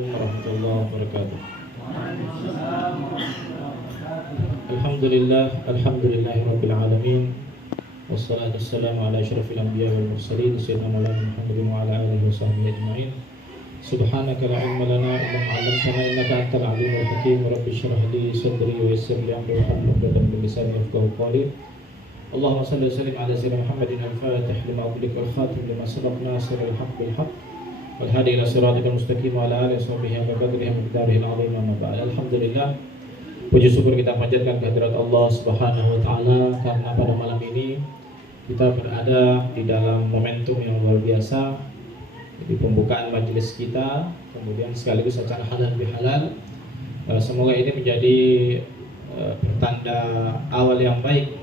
Warahmatullahi wabarakatuh. Alhamdulillahirabbil alamin. Wassalatu wassalamu ala asyrafil anbiya'i wal mursalin sayyidina Maulana Muhammadin wa ala alihi washabbihi ajmain. Subhanaka la ilma lana illa ma 'allamtana innaka antal alimul hakim. Rabbi shrah li sadri wa yassir li amri wahlul 'uqdatam min lisani yafqahu qawli. Allahumma shalli wa sallim ala sayyidina Muhammadin al-fatih lima ughliqa wal khatim lima sabaq nasiril haqq bil haqq wal hadi ila siratal mustaqim wa ala alihi washabbihi wa qadrihi miqdarihil 'azim. Amma ba'd. Alhamdulillah, puji syukur kita panjatkan kehadirat Allah Subhanahu wa taala karena pada malam ini kita berada di dalam momentum yang luar biasa di pembukaan majelis kita, kemudian sekaligus acara halal bihalal. Semoga ini menjadi pertanda awal yang baik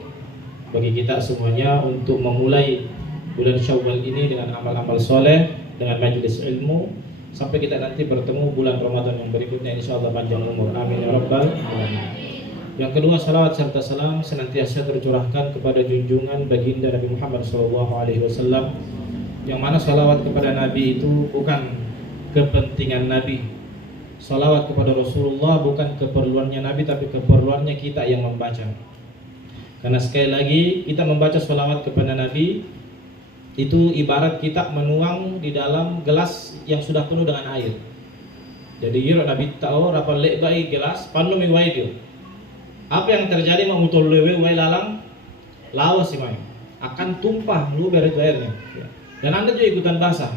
bagi kita semuanya untuk memulai bulan Syawal ini dengan amal-amal soleh, dengan majelis ilmu, sampai kita nanti bertemu bulan Ramadan yang berikutnya, insyaallah panjang umur, amin ya rabbal alamin. Yang kedua, salawat serta salam senantiasa tercurahkan kepada junjungan baginda Nabi Muhammad SAW, yang mana salawat kepada Nabi itu bukan kepentingan Nabi. Salawat kepada Rasulullah bukan keperluannya Nabi, tapi keperluannya kita yang membaca. Karena sekali lagi kita membaca salawat kepada Nabi itu ibarat kita menuang di dalam gelas yang sudah penuh dengan air. Jadi Nabi tahu rapal lebai gelas penuh miwai dia. Apa yang terjadi mau mutol lewe wai lalang lawas sih akan tumpah luber itu airnya. Dan Anda juga ikutan basah.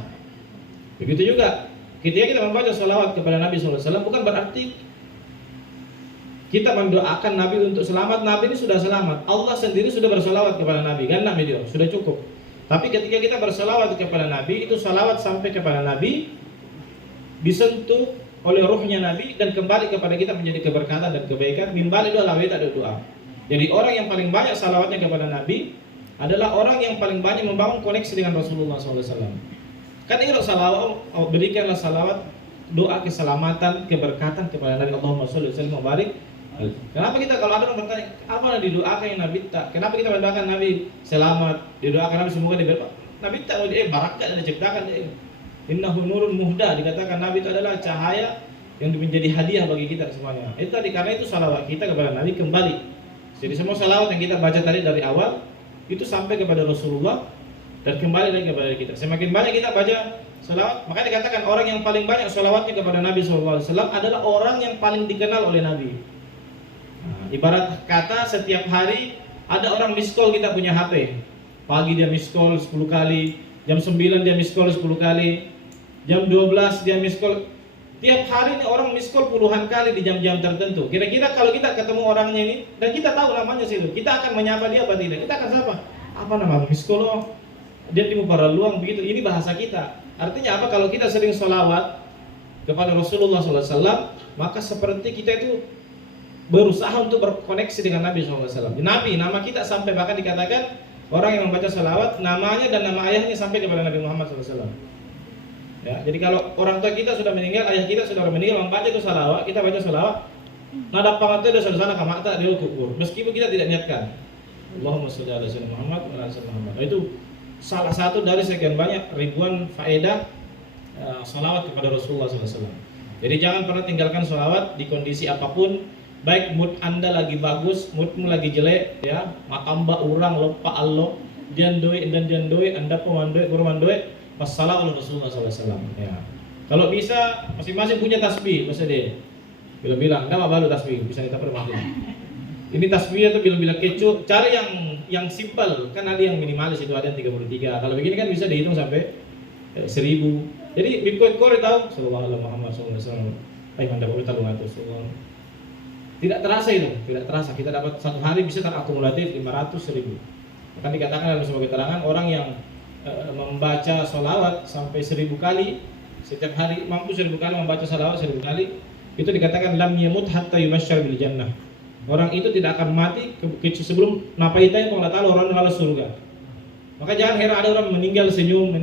Begitu juga ketika kita membaca salawat kepada Nabi SAW bukan berarti kita mendoakan Nabi untuk selamat. Nabi ini sudah selamat. Allah sendiri sudah bersalawat kepada Nabi, kan Nabi dia sudah cukup. Tapi ketika kita bersalawat kepada Nabi, itu salawat sampai kepada Nabi, disentuh oleh ruhnya Nabi dan kembali kepada kita menjadi keberkatan dan kebaikan. Mimbali doa lawet ada doa. Jadi orang yang paling banyak salawatnya kepada Nabi adalah orang yang paling banyak membangun koneksi dengan Rasulullah SAW. Kan ini salawat, berikanlah salawat, doa keselamatan, keberkatan kepada Nabi. Allahumma sholli wa sallim wa barik. Kenapa kita kalau ada orang bertanya apa yang didoakan yang Nabi tak? Kenapa kita mendoakan Nabi selamat, didoakan Nabi semoga diberi Nabi tak barakah dan diciptakan dia. Innahu nurun muhda, dikatakan Nabi itu adalah cahaya yang menjadi hadiah bagi kita semuanya. Itu tadi, karena itu salawat kita kepada Nabi kembali. Jadi semua salawat yang kita baca tadi dari awal itu sampai kepada Rasulullah dan kembali lagi kepada kita. Semakin banyak kita baca salawat, makanya dikatakan orang yang paling banyak salawatnya kepada Nabi SAW adalah orang yang paling dikenal oleh Nabi. Ibarat kata setiap hari ada orang miss call kita punya HP. Pagi dia miss call 10 kali, jam 9 dia miss call 10 kali, jam 12 dia miss call. Tiap hari ini orang miss call puluhan kali di jam-jam tertentu. Kira-kira kalau kita ketemu orangnya ini dan kita tahu namanya situ, kita akan menyapa dia apa tidak? Kita akan sapa. Apa nama miss call lo? Dia timu para luang begitu. Ini bahasa kita. Artinya apa? Kalau kita sering sholawat kepada Rasulullah SAW, maka seperti kita itu berusaha untuk berkoneksi dengan Nabi SAW. Nabi, nama kita sampai bahkan dikatakan orang yang membaca salawat namanya dan nama ayahnya sampai kepada Nabi Muhammad SAW. Ya, jadi kalau orang tua kita sudah meninggal, ayah kita sudah meninggal, membaca itu salawat, kita baca salawat, nada pangatnya sudah sana kamata dia kubur, meskipun kita tidak niatkan. Allahumma sholli ala sayyidina Muhammad wa ala sayyidina Muhammad. Itu salah satu dari sekian banyak ribuan faedah salawat kepada Rasulullah SAW. Jadi jangan pernah tinggalkan salawat di kondisi apapun. Baik mood Anda lagi bagus, moodmu lagi jelek, ya, matamba urang lupa Allah, jandoi Anda pemandoi kurmandoi, wassalam ala Rasulullah SAW. Ya. Kalau bisa masing-masing punya tasbih, masa deh. Bilang-bilang, enggak baru tasbih, bisa kita permaklum. Ini tasbih itu bilang-bilang kecu, cari yang simpel, kan ada yang minimalis itu ada yang 33. Kalau begini kan bisa dihitung sampai 1000. Jadi bikot-kore tahu sallallahu alaihi Muhammad sallallahu alaihi wasallam. Ai manda boleh tahu sallallahu. Tidak terasa itu, tidak terasa. Kita dapat satu hari bisa terakumulatif 500.000. Akan dikatakan dalam sebuah keterangan orang yang membaca sholawat sampai 1000 kali setiap hari, mampu 1000 kali membaca sholawat 1000 kali, itu dikatakan lam yamut hatta yubasysyar bil jannah. Orang itu tidak akan mati sebelum napaitanya Allah Taala orang dalam surga. Maka jangan heran ada orang meninggal senyum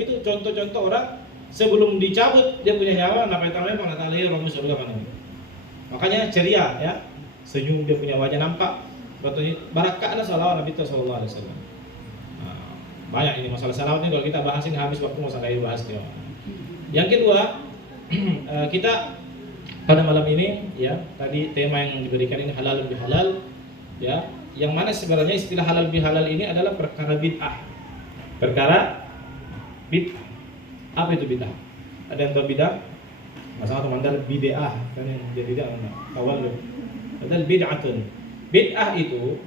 itu contoh-contoh orang sebelum dicabut dia punya nyawa napaitanya Allah Taala orang surga mana. Makanya ceria, ya, senyum dia punya wajah nampak, barakahnya salawat Nabi Sallallahu Alaihi Wasallam. Banyak ini masalah salawat ini kalau kita bahas ini habis waktu masalah itu bahas dia. Yang kedua, Kita pada malam ini ya, tadi tema yang diberikan ini halal lebih halal ya, yang mana sebenarnya istilah halal lebih halal ini adalah perkara bid'ah. Perkara bid'ah. Apa itu bid'ah? Ada yang tahu bid'ah? Masalah teman-teman bid'ah kan yang jadi dia awal loh. Padahal bid'atun. Bid'ah itu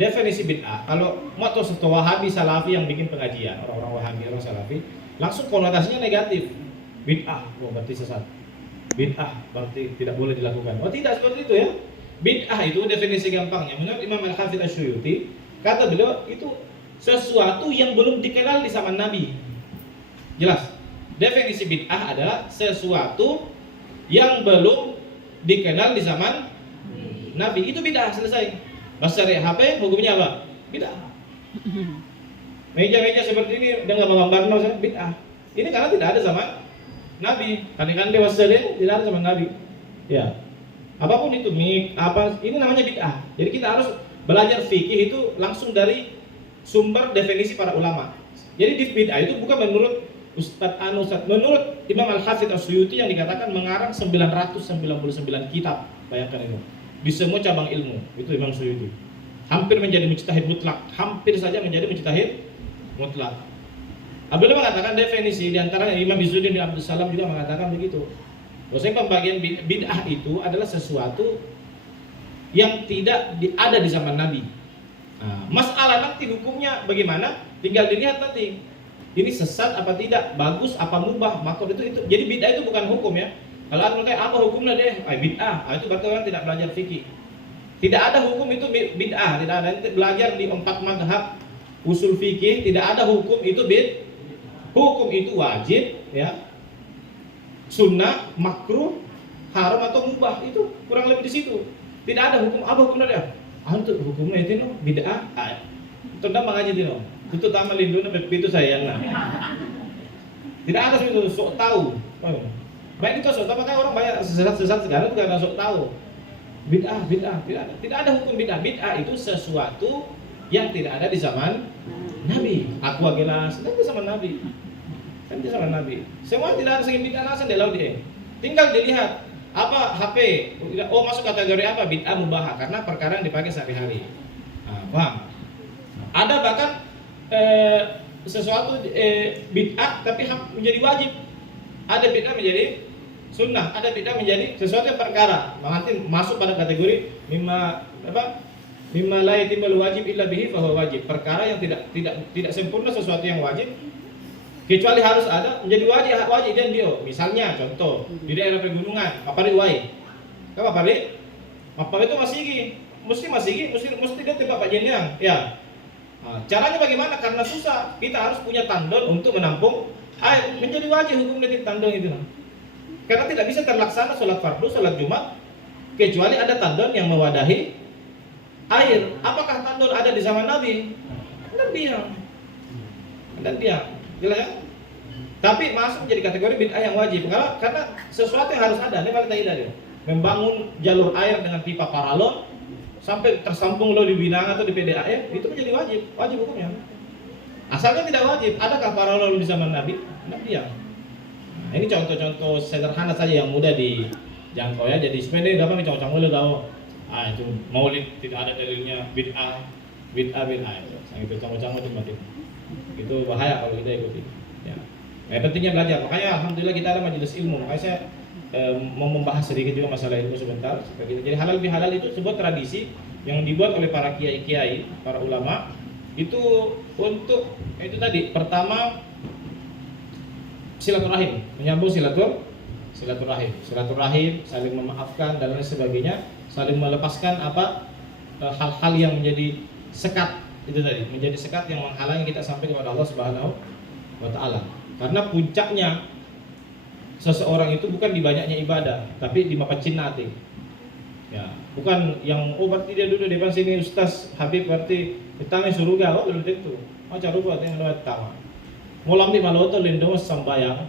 definisi bid'ah. Kalau mau tahu satu Wahabi Salafi yang bikin pengajian, orang-orang Wahabi, orang Salafi, langsung konotasinya negatif. Bid'ah, berarti sesat. Bid'ah berarti tidak boleh dilakukan. Oh tidak seperti itu ya. Bid'ah itu definisi gampangnya. Menurut Imam Al-Hafidz Asy-Syuyuti, kata beliau itu sesuatu yang belum dikenal di zaman Nabi. Jelas. Definisi bid'ah adalah sesuatu yang belum dikenal di zaman Nabi. Itu bid'ah, selesai. Bahasa syariah HP hukumnya apa? Bid'ah. Meja-meja seperti ini dengan menggambar bid'ah. Ini karena tidak ada zaman Nabi. Kan wassalin tidak ada zaman Nabi. Ya. Apapun itu ini namanya bid'ah. Jadi kita harus belajar fikih itu langsung dari sumber definisi para ulama. Jadi bid'ah itu bukan menurut menurut Imam Al-Hafidz Asy-Syuyuti yang dikatakan mengarang 999 kitab. Bayangkan itu. Di semua cabang ilmu. Itu Imam Suyuti. Hampir menjadi mujtahid mutlak, hampir saja menjadi mujtahid mutlak. Beliau mengatakan definisi di antara Imam Izzuddin bin Abdus Salam juga mengatakan begitu. Bahwasanya pembagian bid'ah itu adalah sesuatu yang tidak ada di zaman Nabi. Masalah nanti hukumnya bagaimana? Tinggal dilihat nanti. Ini sesat apa tidak, bagus apa mubah, makruh itu. Jadi bid'ah itu bukan hukum ya. Kalau aku tanya apa hukumnya deh, bid'ah. Itu berarti orang tidak belajar fikih. Tidak ada hukum itu bid'ah, tidak ada. Nanti belajar di 4 mazhab usul fikih, tidak ada hukum itu hukum itu wajib ya. Sunnah, makruh, haram atau mubah, itu kurang lebih di situ. Tidak ada hukum apa hukumnya dia. Untuk hukumnya itu bid'ah. Tunda mengaji itu. Itu tamal linduna begitu sayang. Tidak ada itu sok tahu. Baik itu sok tahu, makanya orang banyak sesat sekarang itu karena sok tahu. Bid'ah tidak ada hukum bid'ah. Bid'ah itu sesuatu yang tidak ada di zaman Nabi. Aku gelas dan di zaman Nabi. Kan di zaman Nabi. Semua tidak ada segi bid'ah langsung di laut dia. Tinggal dilihat apa HP. Oh masuk kategori apa bid'ah mubah karena perkara yang dipakai sehari-hari. Paham? Ada bahkan sesuatu bid'ah tapi menjadi wajib. Ada bid'ah menjadi sunnah, ada bid'ah menjadi sesuatu yang perkara. Nanti masuk pada kategori mimma la yatimul wajib illa bihi fa huwa wajib. Perkara yang tidak sempurna sesuatu yang wajib kecuali harus ada menjadi wajib dan dia. Misalnya contoh di daerah pegunungan, apa riwai? Apa itu mesti dia tebak Pak Jenjang. Ya. Caranya bagaimana? Karena susah. Kita harus punya tandon untuk menampung air. Menjadi wajib hukum dari tandon itu. Karena tidak bisa terlaksana sholat fardu, sholat Jumat kecuali ada tandon yang mewadahi air. Apakah tandon ada di zaman Nabi? Dan dia. Jelas ya? Tapi masuk menjadi kategori bid'ah yang wajib. Karena sesuatu yang harus ada. Ini paling tidak. Membangun jalur air dengan pipa paralon sampai tersambung lo di Binang atau di PDAM, itu menjadi wajib hukumnya. Asalnya tidak wajib, adakah paralel di zaman Nabi? Nabi ya. Ini contoh-contoh sederhana saja yang mudah dijangkau ya. Jadi sebenarnya gampang dicocok lo tahu. Itu maulid tidak ada dalilnya, bid'ah. Itu canggung-canggung itu mati. Itu bahaya kalau kita ikuti. Ya. Pentingnya belajar. Makanya alhamdulillah kita ada majelis ilmu. Makanya saya mau membahas sedikit juga masalah ilmu sebentar. Jadi halal bihalal itu sebuah tradisi yang dibuat oleh para kiai-kiai, para ulama itu untuk itu tadi pertama silaturahim, menyambung silaturahim, saling memaafkan dan lain sebagainya, saling melepaskan hal-hal yang menjadi sekat itu tadi, menjadi sekat yang menghalangi kita sampai kepada Allah Subhanahu wa taala. Karena puncaknya seseorang itu bukan di banyaknya ibadah, tapi di mapacinati. Ya, bukan yang berarti dia duduk di depan sini Ustaz Habib berarti ditanya surga, belum tentu. Cara buat yang lewat tama. Mulam di maloto lindo sambayang,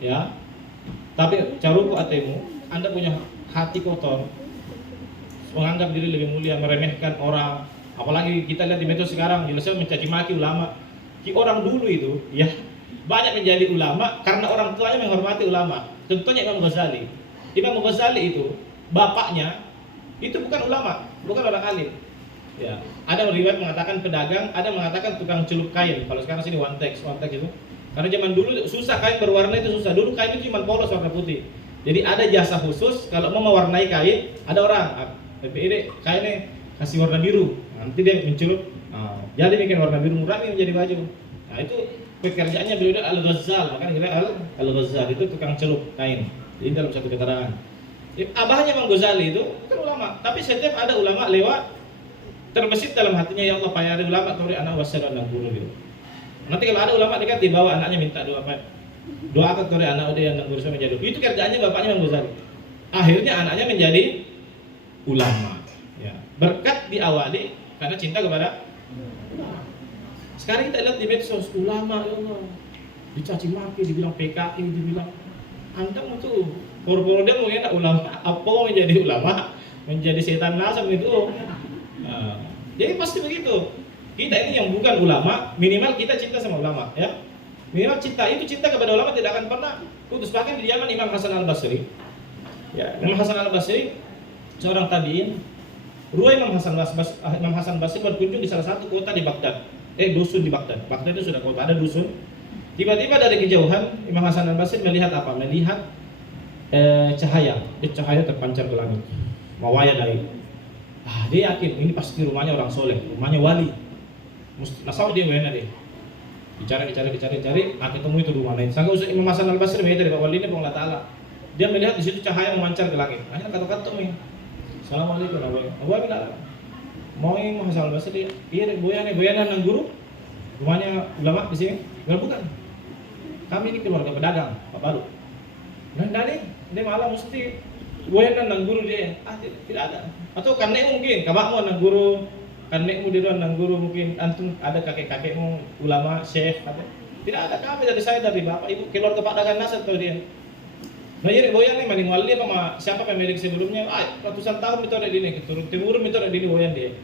ya. Tapi cara buat atemu, Anda punya hati kotor, menganggap diri lebih mulia, meremehkan orang. Apalagi kita lihat di media sekarang, jelasnya mencaci maki ulama. Orang dulu itu, ya banyak menjadi ulama karena orang tuanya menghormati ulama. Contohnya Imam Ghazali. Imam Ghazali itu bapaknya itu bukan ulama, bukan orang alim. Ya, ada riwayat mengatakan pedagang, ada mengatakan tukang celup kain. Kalau sekarang sini one text itu. Karena zaman dulu susah kain berwarna itu susah. Dulu kain itu cuma polos warna putih. Jadi ada jasa khusus kalau mau mewarnai kain, ada orang, ini kainnya kasih warna biru. Nanti dia mencelup. Nah, jadi bikin warna biru murah ini menjadi baju. Nah, itu pekerjaannya beliau Al-Ghazal, makanya dia Al-Ghazal itu tukang celup kain. Jadi dalam satu keterangan. Abahnya Imam Ghazali itu bukan ulama, tapi setiap ada ulama lewat terbesit dalam hatinya, ya Allah payah ada ulama kori anak wasalan dan guru gitu. Nanti kalau ada ulama dekat dibawa anaknya minta doa apa? Doakan kori anak dia yang guru sama jadi. Itu kerjaannya bapaknya Imam Ghazali. Akhirnya anaknya menjadi ulama. Ya. Berkat diawali karena cinta kepada ulama. Sekarang kita lihat di medsos ulama, ya Allah dicaci maki, dibilang PKI, dibilang Anda tuh poro-poro dia mau enak ulama, apa mau menjadi ulama, menjadi setan nasab itu. Nah, jadi pasti begitu. Kita ini yang bukan ulama, minimal kita cinta sama ulama, ya. Minimal cinta kepada ulama tidak akan pernah putus. Bahkan di zaman Imam Hasan Al-Basri, ya, Imam Hasan Al-Basri seorang tabi'in. Imam Hasan Basri berkunjung di salah satu kota di Baghdad, dusun di Baghdad. Baghdad itu sudah kota, ada dusun. Tiba-tiba dari kejauhan Imam Hasan Al-Basri melihat apa? Melihat cahaya terpancar ke langit, mawaya dari. Dia yakin ini pasti rumahnya orang soleh, rumahnya wali. Nasab dia wena dia. Dicari, ketemu itu rumah lain. Sangka usah Imam Hasan Al-Basri dari Pak Wali ini Allah Taala. Dia melihat di situ cahaya memancar ke langit. Akhirnya kata-kata nih. Assalamualaikum warahmatullahi wabarakatuh. Mau Imam Hasan Al-Basri, iya boyana nang guru. Rumahnya ulama di sini. Enggak, bukan. Kami ini keluarga pedagang, Pak Baru. Nah, ini malah mesti boyana nang guru dia. Tidak ada. Atau kanekmu mungkin, kabakmu nang guru, kanekmu di nang guru mungkin antum ada kakek-kakekmu ulama, syekh, ada. Tidak ada, kami dari saya dari bapak ibu keluarga Pak Dagang Nasr atau dia. Nah, jadi boyan nih maning wali apa siapa pemilik sebelumnya? Ratusan tahun itu ada di ini, turun itu ada di boyan dia.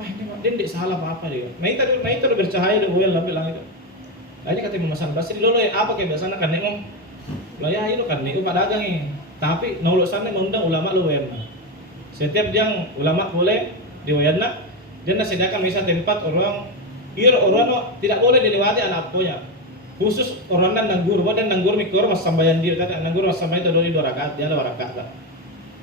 Ini dia tidak salah apa-apa dia. Nah itu bercahaya di boyan lampu langit. Lainnya kata Imam Hasan Basri, lo apa kebiasaan kan nengong? Lah ya itu kan nego Pak Dagang nih. Tapi nolok sana mengundang ulama lo boyan. Setiap yang ulama boleh di boyan dia sediakan misalnya tempat orang tidak boleh dilewati anak punya. Khusus orang dan guru mikir mas sambayan dia tadi nanggur mas sambayan itu 2 rakaat dia ada 2 rakaat lah.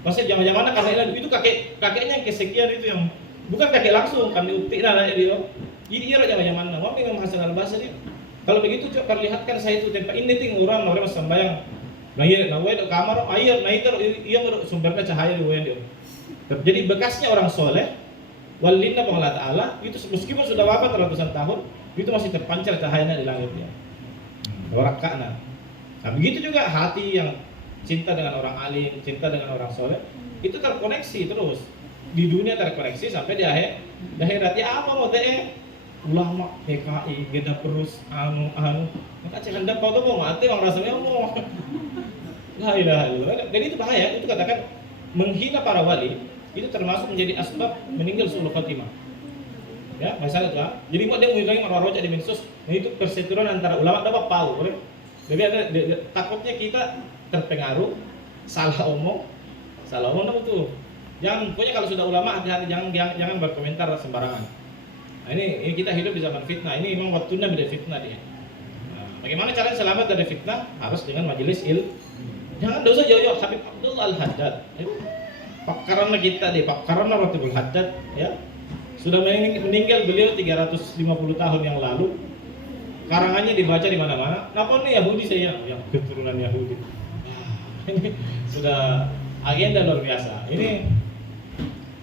Pasti jangan-jangan karena itu kakeknya yang kesekian itu yang bukan kakek langsung kan diutik nanya dia. Jadi dia jangan-jangan ngomong Imam Hasan Al-Basri. Kalau begitu coba perlihatkan saya itu tempat ini ting orang mas sambayang. Nah iya, itu kamar air, nah itu iya sumbernya cahaya di dia. Jadi bekasnya orang soleh, walinna Allah Ta'ala itu meskipun sudah wafat ratusan tahun, itu masih terpancar cahayanya di langitnya. Warakana. Nah begitu juga hati yang cinta dengan orang alim, cinta dengan orang soleh, itu terkoneksi terus di dunia terkoneksi sampai di akhirat. Ya apa mau teh ulama PKI geda terus maka cek hendak kau tuh mau mati orang rasanya mau. La ilaha illallah. Jadi itu bahaya. Itu katakan menghina para wali itu termasuk menjadi asbab meninggal suul khatimah. Ya, masalah jadi kok dia mengilangi orang rojak di medsos. Nah itu perseteruan antara ulama dan pau. Jadi ada takutnya kita terpengaruh salah omong itu. Pokoknya kalau sudah ulama hati-hati jangan berkomentar sembarangan. Nah, ini kita hidup di zaman fitnah. Ini memang waktunya beda fitnah dia. Nah, bagaimana caranya selamat dari fitnah? Harus dengan majelis ilmu. Jangan dosa jauh-jauh. Habib Abdullah Al-Haddad. Karena kita karena Ratibul Haddad ya. Sudah meninggal beliau 350 tahun yang lalu. Karangannya dibaca di mana-mana. Kenapa nih Yahudi saya yang keturunan Yahudi. Ini sudah agenda luar biasa. Ini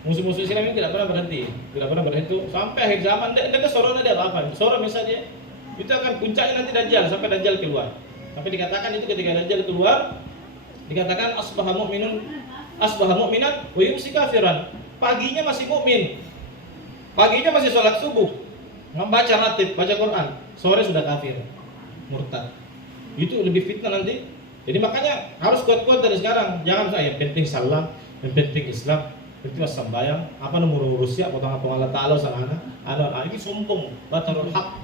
musuh-musuh Islam ini tidak pernah berhenti sampai akhir zaman. Dia sorona dia apa? Sora misalnya itu akan puncaknya nanti Dajjal sampai Dajjal keluar. Tapi dikatakan itu ketika Dajjal keluar dikatakan asbaha mu'minan wa yumsi kafiran. Paginya masih mukmin. Paginya masih sholat subuh, membaca ratib, baca Quran, sore sudah kafir, murtad. Itu lebih fitnah nanti. Jadi makanya harus kuat-kuat dari sekarang. Jangan saya penting salam, penting Islam, penting sembahyang, apa nomor Rusia, potong Allah Taala sana. Ini sombong, batarul haq,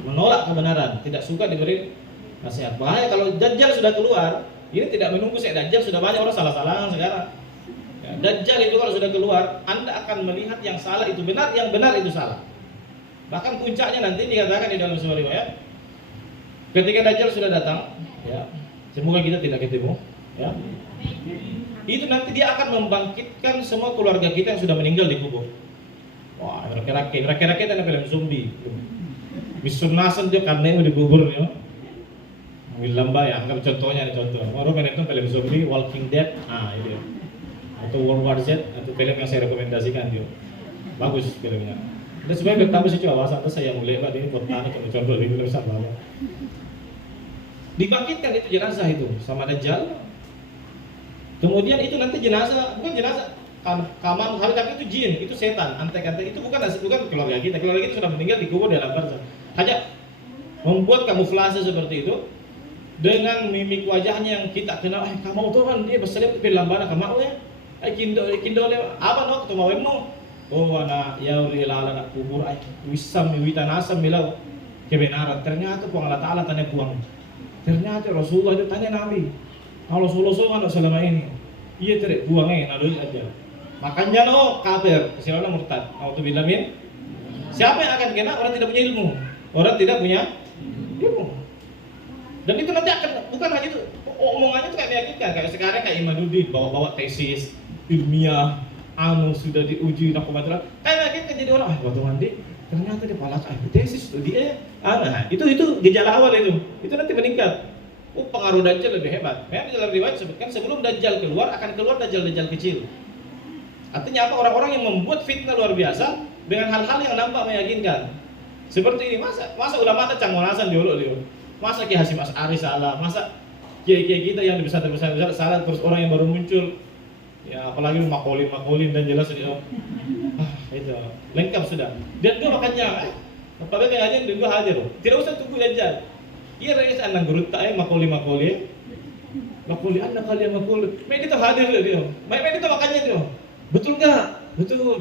menolak kebenaran, tidak suka diberi nasihat. Bahaya kalau Dajjal sudah keluar, Ini tidak menunggu saya Dajjal, sudah banyak orang salah-salahan sekarang. Ya, Dajjal itu kalau sudah keluar, Anda akan melihat yang salah itu benar, yang benar itu salah. Bahkan puncaknya nanti dikatakan di dalam sebuah riwayat, ketika Dajjal sudah datang, ya, semoga kita tidak ketemu, ya. Itu nanti dia akan membangkitkan semua keluarga kita yang sudah meninggal di kubur. Wah, rakyat-rakyat ada film zombie. Bisunnasan dia karena di kubur, ya. Lamba ya, anggap contohnya ada contoh. Orang kan itu film zombie, Walking Dead, itu. Atau World War Z, atau film yang saya rekomendasikan dia. Bagus filmnya. Dan sebenarnya pertama sih coba masa saya mulai ini kota ini contoh di film sama. Dibangkitkan itu jenazah itu sama Dajjal. Kemudian itu nanti jenazah, bukan jenazah, kamar hari tapi itu jin, itu setan, antek-antek itu bukan keluarga kita sudah meninggal dikubur di alam barzakh. Hanya membuat kamuflase seperti itu dengan mimik wajahnya yang kita kenal. Kamu tuh kan dia berselip di lambana kamu ya. Kindo le apa no to mawemno. Oh ana yauri lala nak kubur wisam witanasam milau kebenaran. Ternyata Allah Taala tanya buang. Ternyata Rasulullah itu tanya Nabi. Kalau Rasulullah kan selama ini, iya tidak buangnya, lalu aja. Makanya no kafir, siapa murtad? Auto bilamin. Siapa yang akan kena? Orang tidak punya ilmu, orang tidak punya ilmu. Dan itu nanti akan bukan hanya itu, omongannya itu kayak meyakinkan. Kayak sekarang kayak Imaduddin bawa-bawa tesis ilmiah, sudah diuji nakobatera. Kayak meyakinkan jadi orang. Waktu mandi ternyata dia palak tesis dia. Itu gejala awal itu nanti meningkat. Pengaruh Dajjal lebih hebat. Memang dalam riwayat sebutkan sebelum Dajjal keluar akan keluar Dajjal kecil. Artinya apa? Orang-orang yang membuat fitnah luar biasa dengan hal-hal yang nampak meyakinkan. Seperti ini masa ulama tak canggonasan dulu. Masa Ki Hasyim Asy'ari salah, masa kiai-kiai kita yang besar salah terus orang yang baru muncul. Ya apalagi makolin dan jelas itu. Itu lengkap sudah. Dan dua makanya apabila kayak aja dua hadir. Tidak usah tunggu Dajjal. Iya rakyat anak guru tak makoli anda kalian makoli. Mereka itu hadir dia. Mereka itu makanya dia. Betul nggak? Betul.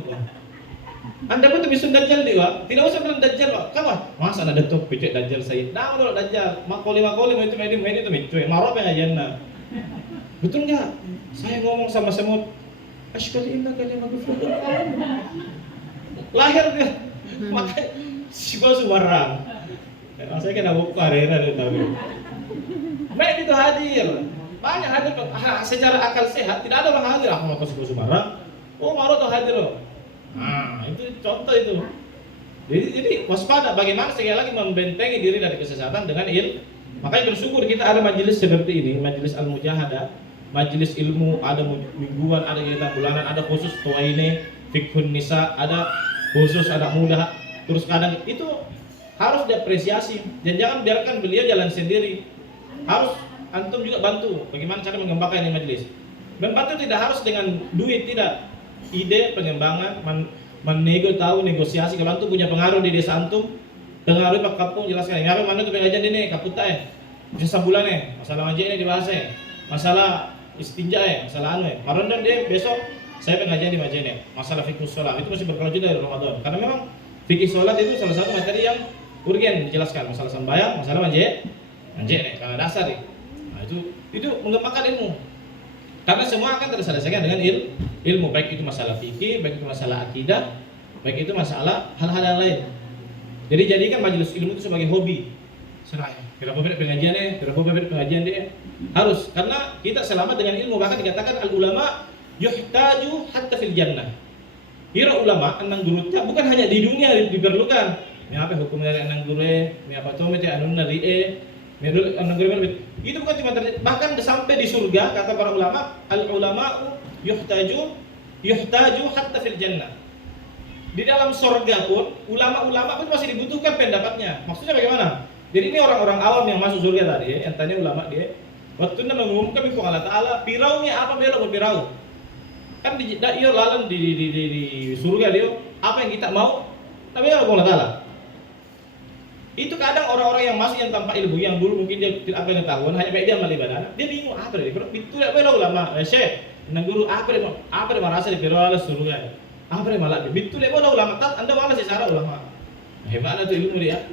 Anda pun tuh bisa Dajjal dia. Tidak usah bilang Dajjal pak. Kamu masa ada tuh pecek Dajjal saya. Dah dulu Dajjal. Makoli itu itu mencuy. Marah pengajiannya. Betul nggak? Saya ngomong sama semut. Asyhadu inna kalian makhluk. Lahir dia. Makanya si bos warang. Saya kena buka arena dia tahu. Baik itu hadir, banyak hadir. Secara akal sehat tidak ada orang hadir. Aku mau kasih marah. Oh marah tuh hadir loh. Itu contoh itu. Jadi waspada. Bagaimana sekali lagi membentengi diri dari kesesatan dengan ilmu. Makanya bersyukur kita ada majelis seperti ini, majelis al-mujahadah, majelis ilmu, ada mingguan, ada kegiatan bulanan, ada khusus tuaine, fiqhun nisa, ada khusus anak muda. Terus kadang itu harus diapresiasi dan jangan biarkan beliau jalan sendiri. Harus antum juga bantu. Bagaimana cara mengembangkan ini majelis? Membantu tidak harus dengan duit, tidak. Ide pengembangan, negosiasi. Kalau antum punya pengaruh di desa antum, pengaruh Pak Kapung jelaskan. Ngapain mana tuh pengajian ini? Kaputa bisa sebulan masalah ngaji ini dibahas masalah istinja masalah Marondan dia besok saya pengajian di Majene. Masalah fikih sholat itu masih berkelanjut dari Ramadan. Karena memang fikih sholat itu salah satu materi yang urgen dijelaskan, masalah sembahyang, masalah manje karena dasar Nah, itu mengembangkan ilmu. Karena semua akan terselesaikan dengan ilmu, baik itu masalah fikih, baik itu masalah akidah, baik itu masalah hal-hal yang lain. Jadi jadikan majelis ilmu itu sebagai hobi. Senang. Berapa pengajian dia harus karena kita selamat dengan ilmu. Bahkan dikatakan al ulama yuhtaju hatta fil jannah. Kira ulama anang gurunya bukan hanya di dunia diperlukan. Ini apa hukumnya anang guru? Ini apa tuh mesti anun nari anang guru itu bukan cuma terjadi, bahkan sampai di surga kata para ulama al ulama yuhtaju hatta fil jannah. Di dalam surga pun ulama-ulama pun masih dibutuhkan pendapatnya. Maksudnya bagaimana? Jadi ini orang-orang awam yang masuk surga tadi, yang tanya ulama dia. Waktu dia mengumumkan itu Allah Taala, piraunya apa beliau buat pirau? Kan dia lalan di surga dia, apa yang kita mau? Tapi Allah Taala. Itu kadang orang-orang yang masuk yang tanpa ilmu, yang dulu mungkin dia tidak pengetahuan, hanya baik dia amal ibadah, dia bingung apa dia? Itu tidak bela ulama, syekh, nang guru apa dia merasa di pirau surga? Apa dia malah? Itu dia bela ulama, Anda malah secara ulama. Hebatnya itu ilmu dia.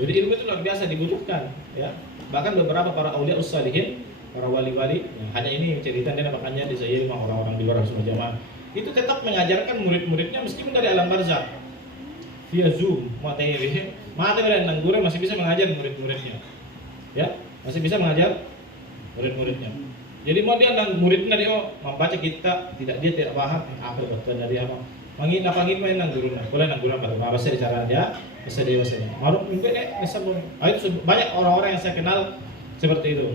Jadi ilmu itu luar biasa dibutuhkan, ya. Bahkan beberapa para aulia ussalihin para wali-wali. Nah, hanya ini cerita dia makanya di saya orang-orang di luar semua jamaah itu tetap mengajarkan murid-muridnya meskipun dari alam barzakh via Zoom, materi dan guru masih bisa mengajar murid-muridnya. Ya, masih bisa mengajar murid-muridnya. Jadi mau dia muridnya dia membaca kita dia tidak paham apa betul dari apa. Mangin apa main nang guru nah. Boleh nang guru baru bahasa cara dia, bahasa dia bahasanya. Maruf mungkin sebelum. Itu banyak orang-orang yang saya kenal seperti itu.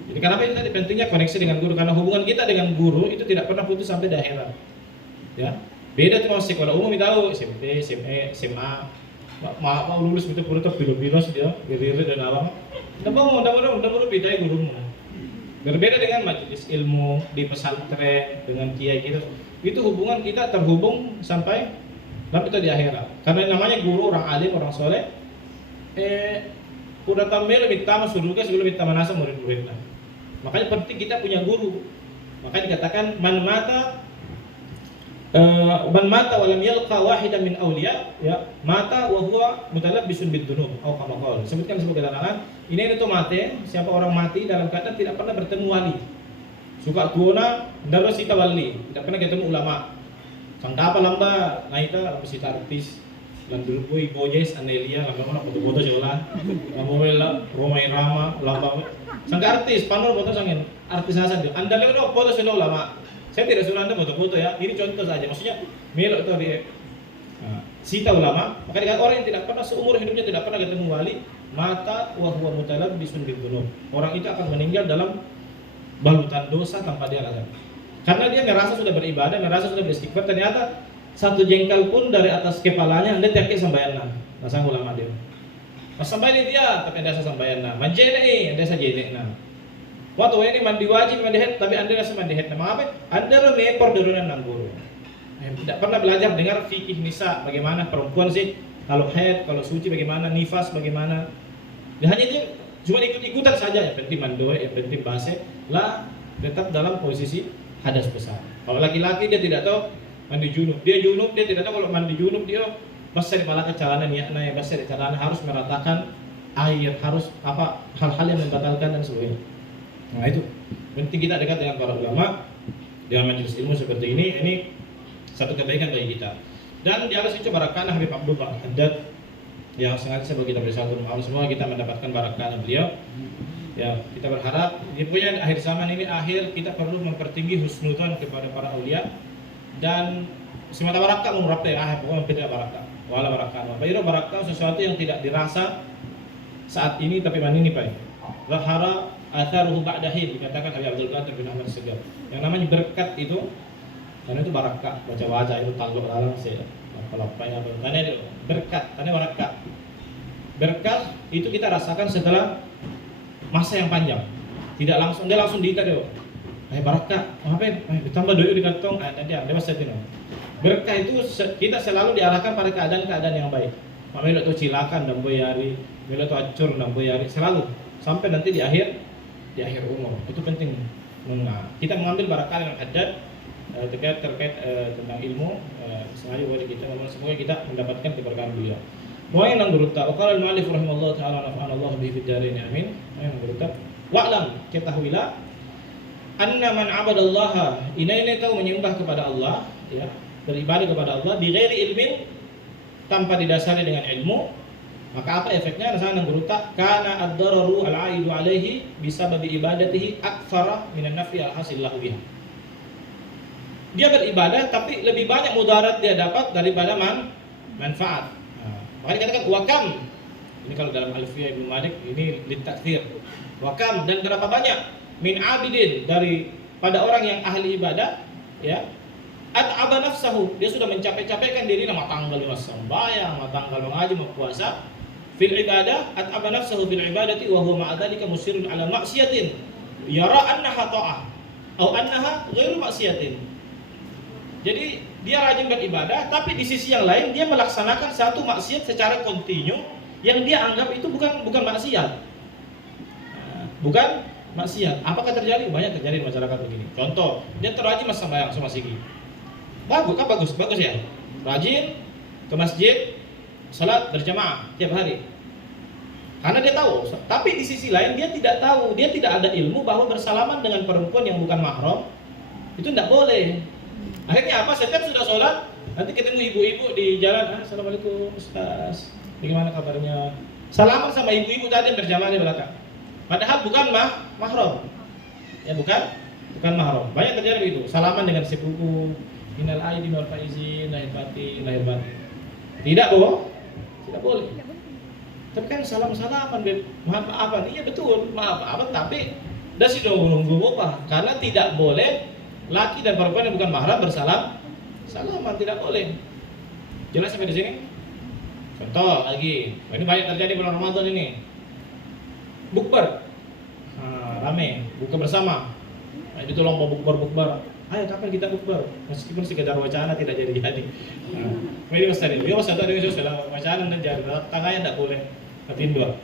Jadi kenapa itu tadi pentingnya koneksi dengan guru karena hubungan kita dengan guru itu tidak pernah putus sampai di akhirat. Ya. Beda tuh sekolah umum tahu SMP, SMA, SMA. Mau lulus itu perlu bilos dia, geri dan alam. Udah baru beda gurumu. Berbeda dengan majelis ilmu di pesantren dengan kiai kita. Itu hubungan kita terhubung sampai di akhirat. Karena namanya guru, orang alim, orang soleh. Udah tampil lebih tamu surga sebelum kita manasa murid-muridnya. Makanya penting kita punya guru. Makanya dikatakan man mata walam yalqa wahidan min awliya ya mata wa huwa mutalabbisun bid-dunub atau kama qala. Sebutkan sebagai keterangan ini itu mati, siapa orang mati dalam keadaan tidak pernah bertemu wali. Suka tuona ndaro sita wali, tidak pernah ketemu ulama. Sangka apa lamba naita sita artis lan dulu boy bojes anelia lamba mana foto-foto jola. Amomela Romai Rama lamba. Sangka artis panor foto sangin artis hasan dia. Anda lihat foto selo ulama. Saya tidak suruh Anda foto-foto ya, ini contoh saja. Maksudnya melok itu dia sita ulama. Maka dikatakan orang yang tidak pernah seumur hidupnya tidak pernah ketemu wali, mata wa huwa mutalabbisun bid-dunub. Orang itu akan meninggal dalam balutan dosa tanpa dia sadar. Karena dia merasa sudah beribadah, merasa sudah beristighfar, ternyata satu jengkal pun dari atas kepalanya Anda tiap sambayana. Nasang ulama dia. Sambayana dia tapi Anda sambayana. Majene Anda sajene. Waktu ini mandi wajib mandi head tapi Anda rasa mandi head. Nama apa? Anda repor durunan nang guru. Tidak pernah belajar dengar fikih nisa bagaimana perempuan sih kalau head, kalau suci bagaimana, nifas bagaimana. Dan hanya dia cuma ikut-ikutan saja, yang penting mandoe, yang penting base lah tetap dalam posisi hadas besar. Kalau laki-laki dia tidak tahu mandi junub, dia tidak tahu kalau mandi junub dia basah di pala kecalanan ya, nah basah di celana harus meratakan air, harus apa hal-hal yang membatalkan dan sebagainya. Nah itu penting kita dekat dengan para ulama dengan majelis ilmu seperti ini satu kebaikan bagi kita. Dan di atas itu barakana Habib Abdullah Haddad yang sengaja sebab kita bersatu maaf semua kita mendapatkan barakana beliau. Ya kita berharap di punya akhir zaman ini kita perlu mempertinggi husnudzon kepada para aulia dan semata barakah mengurapkan pokoknya tidak barakah wala barakah. Bayro barakah sesuatu yang tidak dirasa saat ini tapi manini Pak. Zahara atharuhu ba'dahin dikatakan oleh Abdul Qadir bin Ahmad Segar. Yang namanya berkat itu karena itu barakah, baca wajah itu taluk dalam saya. Kalau apa yang itu berkat, karena barakah. Berkat itu kita rasakan setelah masa yang panjang. Tidak langsung dia langsung diikat dia. Barakah, ngapain? Ditambah doa di kantong, nanti ada masa itu. Berkah itu kita selalu diarahkan pada keadaan-keadaan yang baik. Mamelo itu cilakan dan boyari, melo itu hancur dan boyari selalu sampai nanti di akhir umur. Itu penting. Kita mengambil barakah yang ada terkait tentang ilmu sengaja buat kita semoga kita mendapatkan keberkahan beliau. Wa yang nangguruta wa qala al-mu'allif rahimallahu ta'ala nafa'ana Allah bihi fid dharain amin. Yang nangguruta wa'lam ketahuilah anna man 'abadallaha ini tahu menyembah kepada Allah ya beribadah kepada Allah bi ghairi ilmin tanpa didasari dengan ilmu maka apa efeknya? Rasanya nangguruta kana ad-dararu al-'aidu 'alaihi bisababi ibadatihi aktsara minan naf'i al-hasil lahu biha. Dia beribadah tapi lebih banyak mudarat dia dapat daripada manfaat. Makanya dikatakan wakam. Ini kalau dalam Alfiyah Ibnu Malik ini litaktsir. Wakam dan berapa banyak min abidin pada orang yang ahli ibadah ya. At'aba nafsahu, dia sudah mencapai-capaikan diri nama tanggal sembahyang, tanggal mengaji, puasa. Fil ibadah at'aba nafsahu bil ibadati wa huwa ma'a dzalika musirrun ala maksiatin. Yara annaha ta'ah atau annaha ghairu maksiatin. Jadi dia rajin beribadah, tapi di sisi yang lain dia melaksanakan satu maksiat secara kontinu yang dia anggap itu bukan maksiat. Bukan maksiat. Apakah terjadi? Banyak terjadi di masyarakat begini. Contoh, dia terrajin sembahyang sama sigi. Bagus ya. Rajin ke masjid, salat berjamaah tiap hari. Karena dia tahu, tapi di sisi lain dia tidak tahu, dia tidak ada ilmu bahwa bersalaman dengan perempuan yang bukan mahram itu tidak boleh. Akhirnya apa? Setiap sudah sholat, nanti ketemu ibu-ibu di jalan, Assalamualaikum Ustaz, bagaimana kabarnya? Salaman sama ibu-ibu tadi yang berjamaah di belakang. Padahal bukan mahram, ya bukan mahram. Banyak terjadi begitu. Salaman dengan sepupu, minal aidin wal faizin, lahir batin. Tidak boleh. Tapi kan salam-salaman, maaf-maafan, iya betul, maaf-maafan, tapi dah sudah nunggu apa? Karena tidak boleh laki dan perempuan yang bukan mahram salaman, tidak boleh. Jelas sampai di sini? Contoh lagi, ini banyak terjadi bulan Ramadan ini. Bukber, rame, buka bersama. Itu tolong mau bukber. Ayo kapan kita bukber? Meskipun sekedar wacana tidak jadi. Ini Mas tadi, dia Mas tadi sudah wacana dan jadi tangannya tidak boleh. Ketimbang.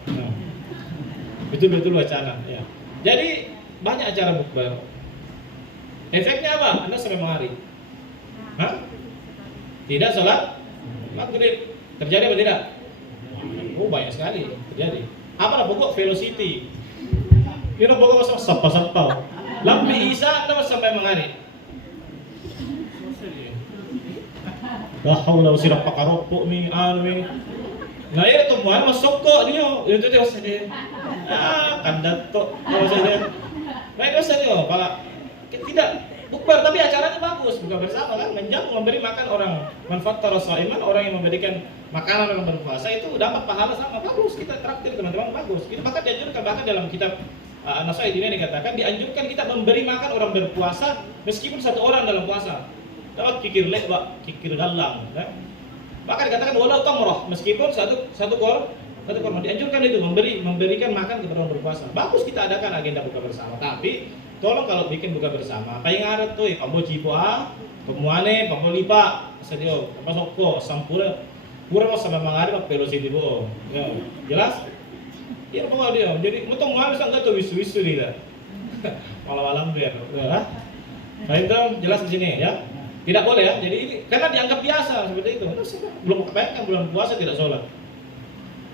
Betul-betul wacana. Ya. Jadi banyak acara bukber. Efeknya apa? Anda sampai menghari. Tidak sholat maghrib. Terjadi apa tidak? Oh banyak sekali terjadi. Apa pokok velocity? Kira pokok sapa. Lampi Isa Anda sampai menghari. Dah haula sirap pakarokok nih, Nah ya temuan masuk kok dia, itu dia saja. Kandat kok saja. Nah itu saja, kalau tidak bukber tapi acaranya bagus, buka bersama kan, memberi makan orang, manfaat shaiman, orang yang memberikan makanan orang berpuasa itu dapat pahala sama, bagus, kita traktir teman-teman, bagus. Kita bahkan dianjurkan, bahkan dalam kitab An-Nasai ini dikatakan dianjurkan kita memberi makan orang berpuasa meskipun satu orang dalam puasa. Dapat kikir lebak, kikir galang, kan? Bahkan dikatakan walau tamroh, meskipun satu korma dianjurkan itu memberikan makan kepada orang berpuasa. Bagus kita adakan agenda buka bersama, tapi tolong kalau bikin buka bersama, apa yang ada tuh, pambo cipoa, kemuane, pambo lipa, sedio, apa soko, sampura, pura mas sama mangari mak velocity bo, ya, jelas? Iya apa dia? Jadi mutong mana bisa enggak tuh wisu dia, malam biar, ya, baik dong, jelas di sini ya. Tidak boleh ya, jadi ini karena dianggap biasa seperti itu. Belum kebayangkan bulan puasa tidak sholat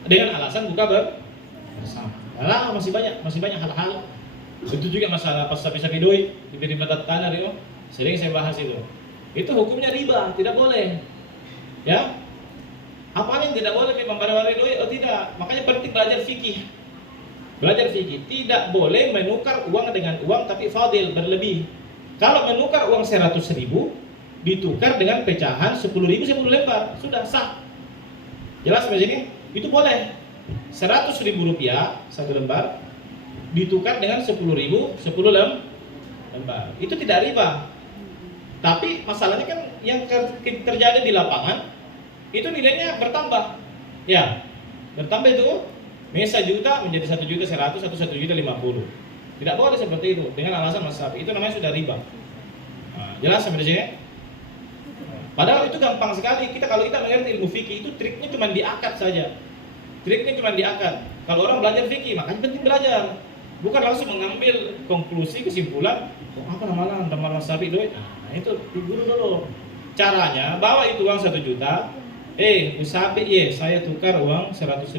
dengan alasan buka bersama. Nah, masih banyak hal-hal. Itu juga masalah pas sapi doi diberi batat tanah itu, sering saya bahas itu. Itu hukumnya riba, tidak boleh. Ya, apa yang tidak boleh memberi doi? Oh tidak, makanya penting belajar fikih. Tidak boleh menukar uang dengan uang tapi fadil berlebih. Kalau menukar uang 100.000 ditukar dengan pecahan 10.000 10 lembar, sudah sah. Jelas sampai sini? Itu boleh. 100.000 rupiah satu lembar ditukar dengan 10.000 10 lembar. Itu tidak riba. Tapi masalahnya kan yang terjadi di lapangan itu nilainya bertambah. Ya, bertambah itu Mesa juta menjadi 1.100.000 atau 1.050.000. Tidak boleh seperti itu dengan alasan mazhab. Itu namanya sudah riba. Jelas sampai di sini? Padahal itu gampang sekali. Kalau kita mengerti ilmu fikih itu triknya cuma diakad saja. Kalau orang belajar fikih, makanya penting belajar. Bukan langsung mengambil konklusi kesimpulan, apa namanya teman mazhabi doi. Nah, itu guru dulu. Caranya bawa itu uang 1 juta. Usabi saya tukar uang 100.000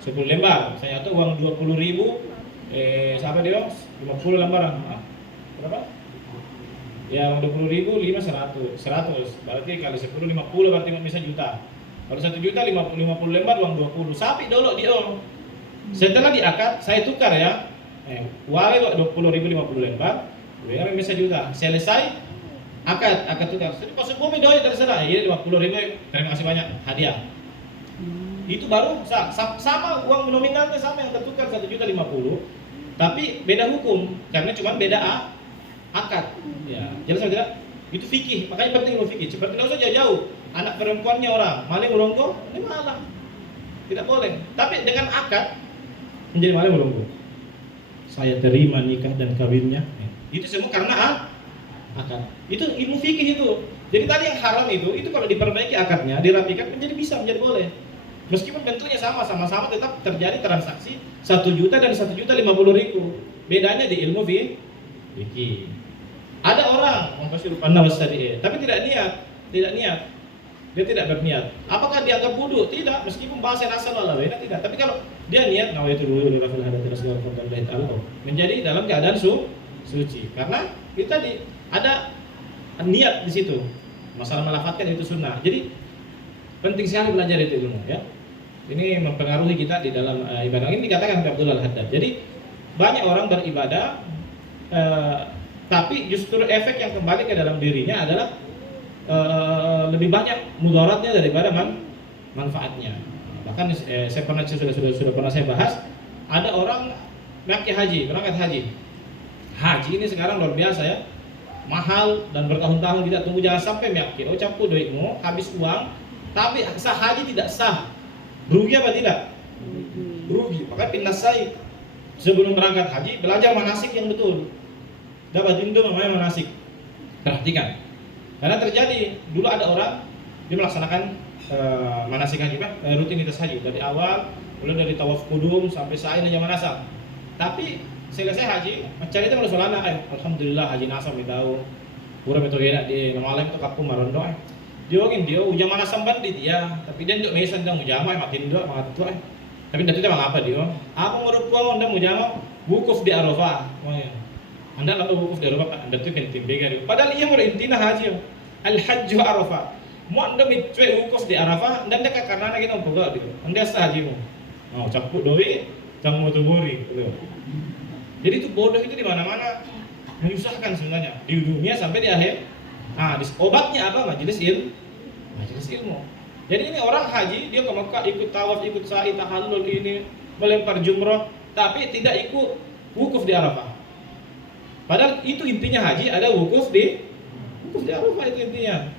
10 lembar. Saya tuh uang 20.000 siapa dia? 50 lembar. Berapa? Ya, 20.000 100. Berarti kali 10 50 berarti bisa juta. Kalau 1 juta 50 lembar uang 20. Sapi dulu dia. Setelah diakad saya tukar ya. Wale 20.000 50 lembar, biar bisa juta. Selesai akad tukar. Jadi pas bumi doi terserah. Iya 50.000. Terima kasih banyak hadiah. Itu baru sama uang nominalnya sama yang tertukar 1.050.000, tapi beda hukum karena cuma beda akad. Ya, jelas atau tidak? Itu fikih, makanya penting lo fikih. Seperti tidak usah jauh-jauh. Anak perempuannya orang maling melonggo, ini malah tidak boleh. Tapi dengan akad menjadi maling melonggo. Saya terima nikah dan kawinnya. Itu semua karena akad. Itu ilmu fikih itu. Jadi tadi yang haram itu kalau diperbaiki akadnya, dirapikan menjadi boleh. Meskipun bentuknya sama-sama tetap terjadi transaksi 1 juta dan 1.050.000. Bedanya di ilmu fikih. Ada orang pasti lupa nawas tadi, tapi tidak niat. Dia tidak berniat. Apakah dianggap wudu? Tidak, meskipun bahasa rasa lalawena tidak. Tapi kalau dia niat nawaitu dulu lirafil hadati rasulullah sallallahu alaihi menjadi dalam keadaan suci. Karena itu tadi ada niat di situ. Masalah melafatkan itu sunnah. Jadi penting sekali belajar itu ilmu ya. Ini mempengaruhi kita di dalam ibadah. Ini dikatakan oleh Abdul Al-Haddad. Jadi banyak orang beribadah tapi justru efek yang kembali ke dalam dirinya adalah lebih banyak mudaratnya daripada manfaatnya. Bahkan saya sudah pernah saya bahas, ada orang berangkat haji. Haji ini sekarang luar biasa ya, mahal dan bertahun-tahun kita tunggu, jangan sampai meyakir, oh campur duitmu, habis uang, tapi sah haji tidak sah, rugi apa tidak? Rugi. Maka pindah saya sebelum berangkat haji belajar manasik yang betul, dapat itu namanya manasik. Perhatikan, karena terjadi dulu ada orang dia melaksanakan manasik haji, rutinitas haji dari awal, mulai dari tawaf kudum sampai sa'i dan manasik. Tapi selesai haji, mencari itu kalau solana, alhamdulillah haji nasam di tahu, pura betul enak di malam itu kapung marondo, dia ujang manasam bandit ya, tapi dia tidak mesan dah mujama, makin dua, makin tua, tapi dari itu apa dia? Apa merupakan anda mujama wukuf di Arafah, anda lalu wukuf di Arafah, anda tu penting begar. Padahal ia mulai intinya haji, al hajju Arafah. Mau anda mitwe wukuf di Arafah, anda dekat karena kita mau buka dia, anda sah hajimu. Oh capuk doi, jangan mau tuburi. Jadi itu bodoh itu di mana-mana menyusahkan sebenarnya di dunia sampai di akhir. Nah, obatnya apa? Majelis ilmu. Jadi ini orang haji dia ke Mekah ikut tawaf, ikut sa'i, tahallul ini, melempar jumrah, tapi tidak ikut wukuf di Arafah. Padahal itu intinya haji ada wukuf di Arafah itu intinya.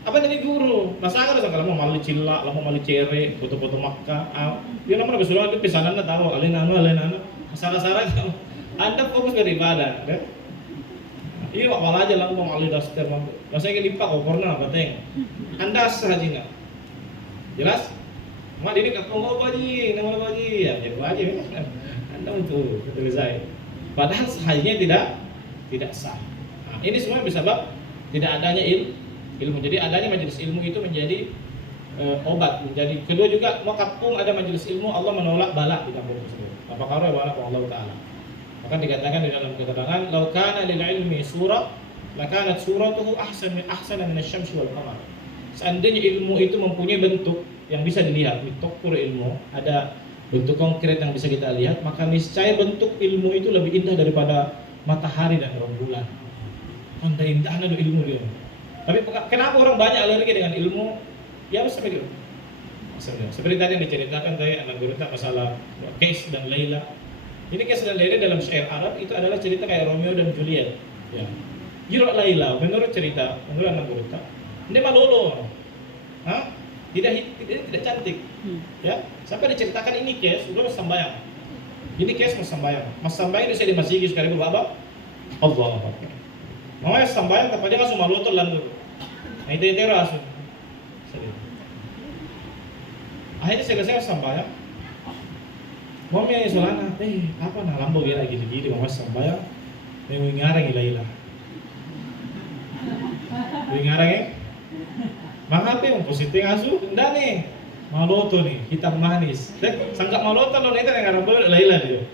Apa dari guru? Masalah kalau mau malu cila, mau malu cere, foto-foto Makkah. Dia namanya bersuara itu pesanannya tahu, alena. Salah-salah Anda fokus beribadah, kan? Iya, malah aja lang mau malu daster, masanya ke lipat oporna bateng. Anda sah haji nggak? Jelas? Mak ini kakak baji, nama baji, ya jadi baji, kan? Anda untuk selesai. Padahal hajinya tidak sah. Nah, ini semua bisa sebab tidak adanya ilmu. Jadi adanya majelis ilmu itu menjadi obat. Menjadi kedua juga mau kampung ada majelis ilmu, Allah menolak bala di kampung tersebut. Apakah bala Allah Taala? Maka dikatakan di dalam keterangan, "Lau kana lil ilmi surah, lakanat suratuhu ahsana min asy-syamsi wal qamar." Seandainya ilmu itu mempunyai bentuk yang bisa dilihat, mitokkur ilmu, ada bentuk konkret yang bisa kita lihat, maka niscaya bentuk ilmu itu lebih indah daripada matahari dan rembulan. Anda indahnya ilmu dia. Tapi kenapa orang banyak alergi dengan ilmu? Ya harus sampai dulu. Seperti tadi yang diceritakan tadi anak guru masalah Qais dan Laila. Ini Qais dan Laila dalam syair Arab itu adalah cerita kayak Romeo dan Juliet. Ya. Jiro Laila menurut cerita, menurut anak guru dia malolo. Tidak cantik. Ya. Sampai diceritakan ini Qais sudah sembahyang. Ini Qais mau sembahyang. Mas sembahyang itu saya di masjid sekali berbaba. Allah Akbar. Mau sembahyang tapi dia langsung malu tuh lalu. Nah itu teras. Akhirnya selesai sembahyang. Mau yang solana, apa nah lambo gila gini mau sembahyang. Mau ngarang Laila. Ngarang Maka mau positif asuh, enggak nih. Maloto nih, hitam manis. Sanggap maloto lo neta yang ngarang Laila dia.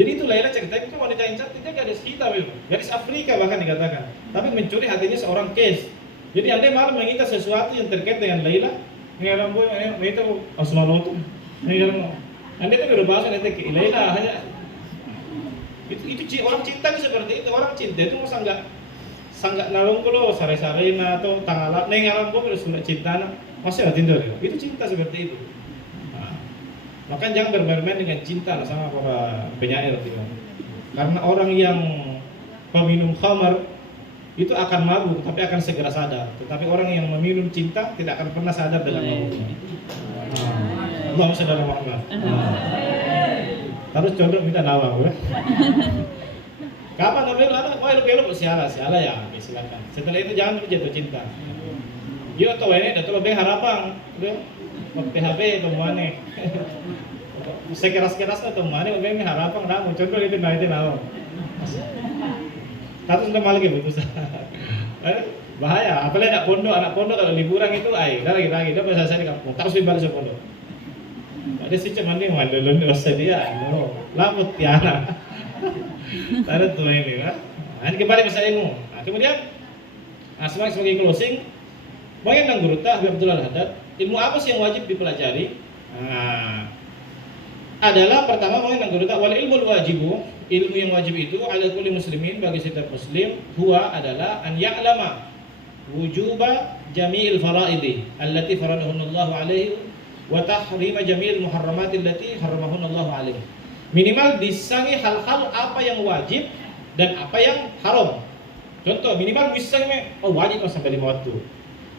Jadi itu Laila ceritanya itu wanita yang cantik, dia gadis hitam itu, gadis Afrika bahkan dikatakan. Tapi mencuri hatinya seorang Qais. Jadi anda malah mengingat sesuatu yang terkait dengan Laila. Ngarang boy, itu asmaloto. Ngarang, anda itu berbahasa nanti ke Laila hanya. Itu orang cinta itu seperti itu, orang cinta itu sanggak narung lo sare-sarena atau tangalap, ngarang boy harus cinta, masih ada tindak itu cinta seperti itu. Maka jangan bermain-main dengan cinta sama para penyair gitu. Karena orang yang peminum khamar itu akan mabuk tapi akan segera sadar. Tetapi orang yang meminum cinta tidak akan pernah sadar dengan mabuknya. Allahumma shalli ala Muhammad. Terus contoh minta nawang ya. Kapan namanya ada mau elok siala ya, silakan. Setelah itu jangan jatuh cinta. Yo to ini dato lebih harapan. PHB temuane. Sekeras-kerasnya temuane lebih harapan namun contoh itu nawang. Tapi sudah malah gitu bahaya. Apalagi anak pondok kalau liburan itu lagi dia bahasa saya di kampung terus dibalik pondok. Ada sih cuman nih mandolon dosa dia, no, lamut tiana. Ada tuh ini lah. Nah, ini kembali masalah ilmu. Nah, kemudian sebagai closing, mau yang guru tak Habib Abdullah Al-Haddad, ilmu apa sih yang wajib dipelajari? Nah, adalah pertama mau yang guru tak wal ilmu wajibu, ilmu yang wajib itu ala kulli muslimin bagi setiap muslim, huwa adalah an ya'lama wujuba jami'il faraidi allati faradahunallahu alaihi wa tahrima jami'il muharramati allati haramahunallahu alaihi. Minimal disangi hal-hal apa yang wajib dan apa yang haram. Contoh minimal misalnya wajib sampai 5 waktu.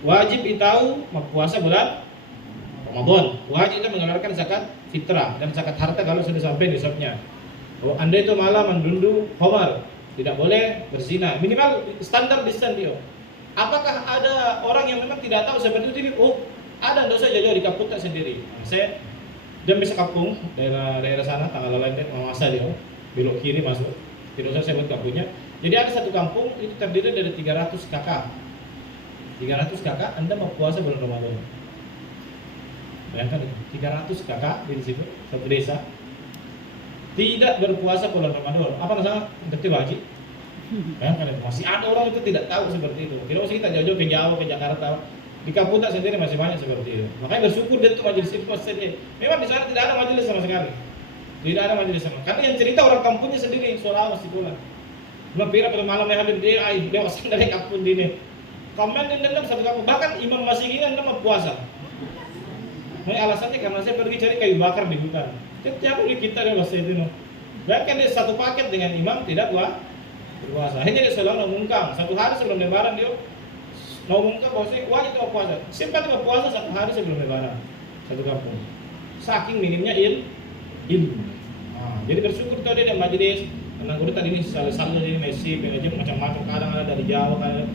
Wajib tahu puasa bulan Ramadan. Wajib itu mengeluarkan zakat fitrah dan zakat harta kalau sudah sampai nisabnya. Anda itu malah mendundu khamar, tidak boleh berzina. Minimal standar lisan dia. Apakah ada orang yang memang tidak tahu seperti itu? Ada dosa jauh di Kaputa sendiri. Saya dia bisa kampung daerah sana tanggal lain masa dia belok kiri masuk. Tidak usah saya buat kampungnya. Jadi ada satu kampung itu terdiri dari 300 kakak. 300 kakak Anda mau puasa bulan Ramadan. Bayangkan 300 kakak di situ satu desa tidak berpuasa bulan Ramadan. Apa masalah? Berarti wajib. Bayangkan itu masih ada orang itu tidak tahu seperti itu. Tidak usah kita jauh-jauh ke Jawa ke Jakarta. Di Kaputa sendiri masih banyak seperti itu. Makanya bersyukur dia itu majelis ilmu sendiri. Memang di sana tidak ada majelis sama sekali. Tidak ada majelis sama. Karena yang cerita orang kampungnya sendiri soal masih pulang. Mempira pada malam yang hadir dia asal dari kampung ini. Komen dan dendam satu kampung. Bahkan imam masih ingin Anda mau puasa. Alasannya karena saya pergi cari kayu bakar di hutan. Setiap hari kita ada bahasa itu. Bahkan dia satu paket dengan imam tidak puasa. Hanya dia selalu mengungkang. Satu hari sebelum lebaran dia mau mengungkang bahwasanya wajib mau puasa. Sempat mau puasa satu hari sebelum lebaran. Satu kampung. Saking minimnya ilmu. Jadi bersyukur tau dia ada majelis. Karena guru tadi ini salah ini Messi, pengajian macam-macam, kadang ada dari Jawa, kadang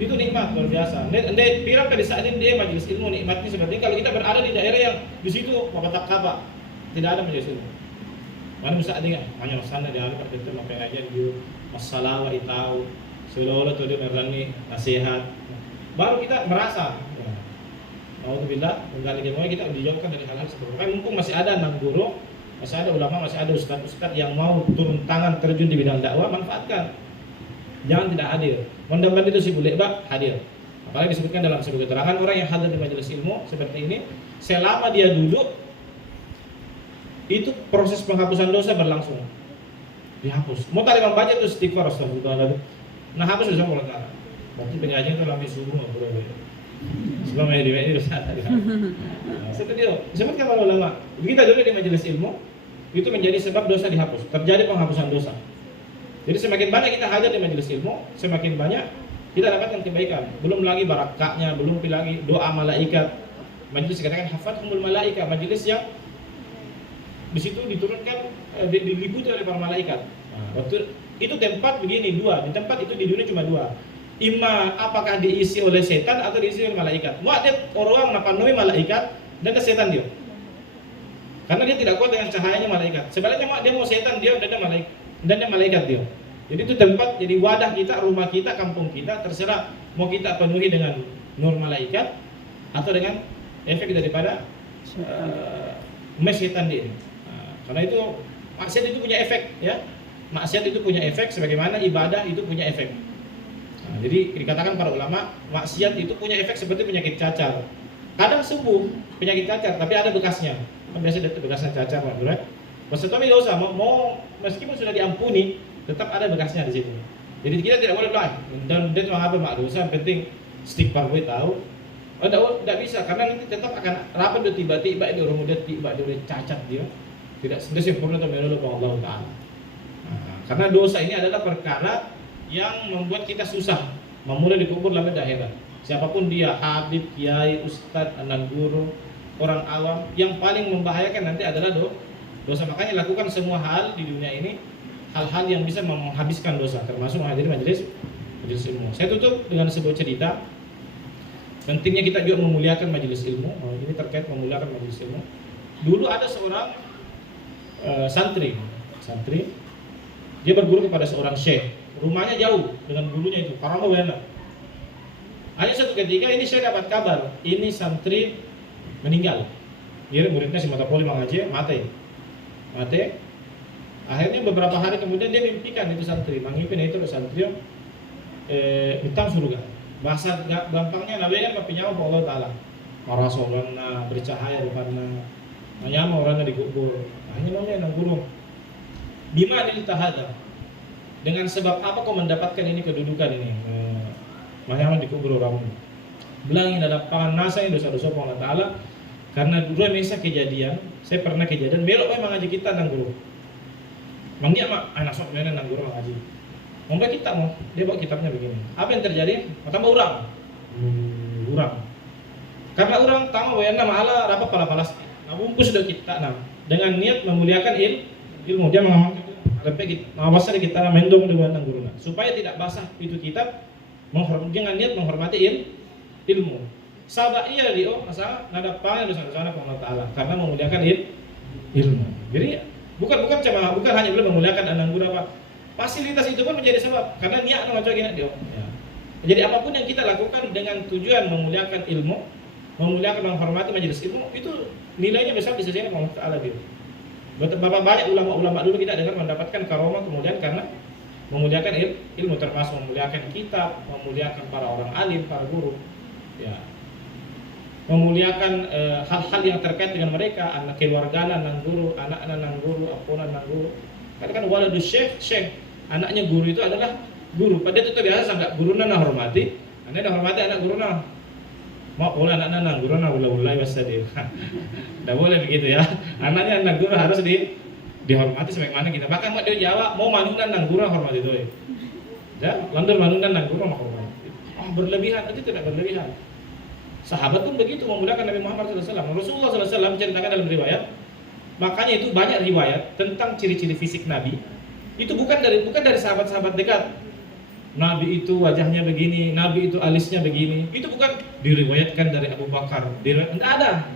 itu nikmat luar biasa. Ndek pirang pada saat ini dia majelis ilmu nikmatnya seperti ini. Kalau kita berada di daerah yang di situ Bapak Kabah tidak ada majelis ilmu. Mana bisa ada nggak? Hanya sana dia ada tertentu pengajian dia masalah tahu seolah-olah tuh dia merani nasihat. Baru kita merasa. Alhamdulillah, menggali ilmu kita dijauhkan dari hal-hal seperti itu. Mumpung masih ada 6 guru. Masih ada ulama, masih ada ustaz-ustaz yang mau turun tangan terjun di bidang dakwah, manfaatkan. Jangan tidak hadir. Mudah-mudahan itu si boleh hadir. Apalagi disebutkan dalam sebuah keterangan orang yang hadir di majelis ilmu seperti ini, selama dia duduk, itu proses penghapusan dosa berlangsung. Dihapus. Mau tadi membaca itu istighfar astagfirullah. Nah hapus dosa Allah Taala. Berarti pengajian itu lambi subuh nggak boleh. Sebelum ini dosa tadi. Seperti itu. Disebutkan oleh ulama. Kita dulu di majelis ilmu. Itu menjadi sebab dosa dihapus, terjadi penghapusan dosa. Jadi semakin banyak kita hadir di majelis ilmu, semakin banyak kita dapatkan kebaikan. Belum lagi barakahnya, belum lagi doa malaikat. Majelis dikatakan hafathumul malaika, majelis yang di situ diturunkan diliputi oleh para malaikat. Waktu itu tempat begini dua, di tempat itu di dunia cuma dua. Ima apakah diisi oleh setan atau diisi oleh malaikat. Mu'adid orang napanui malaikat dan ke setan dia. Karena dia tidak kuat dengan cahayanya malaikat. Sebaliknya dia mau setan dia dan malaikat dia. Jadi itu tempat, jadi wadah kita, rumah kita, kampung kita, terserah mau kita penuhi dengan nur malaikat atau dengan efek daripada setan dia. Karena itu maksiat itu punya efek, ya. Maksiat itu punya efek sebagaimana ibadah itu punya efek. Jadi dikatakan para ulama, maksiat itu punya efek seperti penyakit cacar. Kadang sembuh penyakit cacar, tapi ada bekasnya. Biasa ada bekasnya cacar, Pak Duret. Maksudnya dosa, mau meskipun sudah diampuni, tetap ada bekasnya di situ. Jadi kita tidak boleh bilang, dan dia cuma apa mak dosa, penting istighfar gue tahu. Tidak bisa, karena nanti tetap akan rapat dia tiba-tiba dia orang muda tiba dia cacat dia. Tidak sempurna atau menurut Allah Taala. Karena dosa ini adalah perkara yang membuat kita susah memulai dikubur dalam akhirat. Siapapun dia, habib, kiai, ustadz, anak guru, orang awam, yang paling membahayakan nanti adalah dosa. Makanya lakukan semua hal di dunia ini, hal-hal yang bisa menghabiskan dosa, termasuk menghadiri majelis ilmu. Saya tutup dengan sebuah cerita. Pentingnya kita juga memuliakan majelis ilmu. Ini terkait memuliakan majelis ilmu. Dulu ada seorang santri, dia berguru kepada seorang syekh. Rumahnya jauh dengan gurunya itu, karena benar. Hanya satu ketika ini saya dapat kabar, ini santri meninggal. Iya, muridnya si Matapoli mengaji, mati. Akhirnya beberapa hari kemudian dia mimpikan itu santri, mangipin itu santri hitam surga. Bahasa gampangnya Nabi kan papinya Allah Ta'ala. Para sorana bercahaya rupanya. Hanya orangnya dikubur. Hanya namanya nang guru. Bima niltahada. Dengan sebab apa kau mendapatkan ini kedudukan ini? Hanya dikubur orang. Bilangin ada pangan nasa yang dosa-dosa Allah Ta'ala. Karena dulu memang kejadian, saya pernah kejadian belok memang ngaji kita nang guru. Mang dia mak anak sok mana nang guru ngaji. Mau kita mau, dia bawa kitabnya begini. Apa yang terjadi? Tambah orang. Karena orang tahu bahwa nama Allah apa pala-palas. Nah, bungkus sudah kita dengan niat memuliakan ilmu dia mengamalkan mengawaskan kita mendong dengan nang guru supaya tidak basah itu kitab dengan niat menghormati ilmu. Sabak iya dio asal nada pangan dosa-dosa Allah Ta'ala karena memuliakan ilmu. Jadi bukan hanya belum memuliakan anak guru apa. Fasilitas itu pun menjadi sebab karena niat ngaco gini dio. Ya. Jadi apapun yang kita lakukan dengan tujuan memuliakan ilmu, memuliakan menghormati majelis ilmu itu nilainya besar di sisi Allah Ta'ala dio. Bapak banyak ulama-ulama dulu kita dengar mendapatkan karomah kemudian karena memuliakan ilmu termasuk memuliakan kitab, memuliakan para orang alim, para guru. Ya. Memuliakan hal-hal yang terkait dengan mereka, anak keluargana nang guru, anak-anak nang guru, apunan nang guru. Kan waladus syekh, anaknya guru itu adalah guru. Padahal itu biasa sangat guru nang hormati, anda dah hormati anak guru nang. Mau pola anak nang guru nang ulah wasadir. Tidak boleh begitu ya. Anaknya anak guru harus dihormati sebagaimana kita. Bahkan mau dia jawab mau manungan nang guru hormati itu. Ya, landur manungan nang guru hormati. Berlebihan, itu tidak berlebihan. Sahabat pun begitu memuliakan Nabi Muhammad SAW. Rasulullah SAW menceritakan dalam riwayat, makanya itu banyak riwayat tentang ciri-ciri fisik Nabi. Itu bukan dari sahabat-sahabat dekat. Nabi itu wajahnya begini, Nabi itu alisnya begini. Itu bukan diriwayatkan dari Abu Bakar. Tidak ada.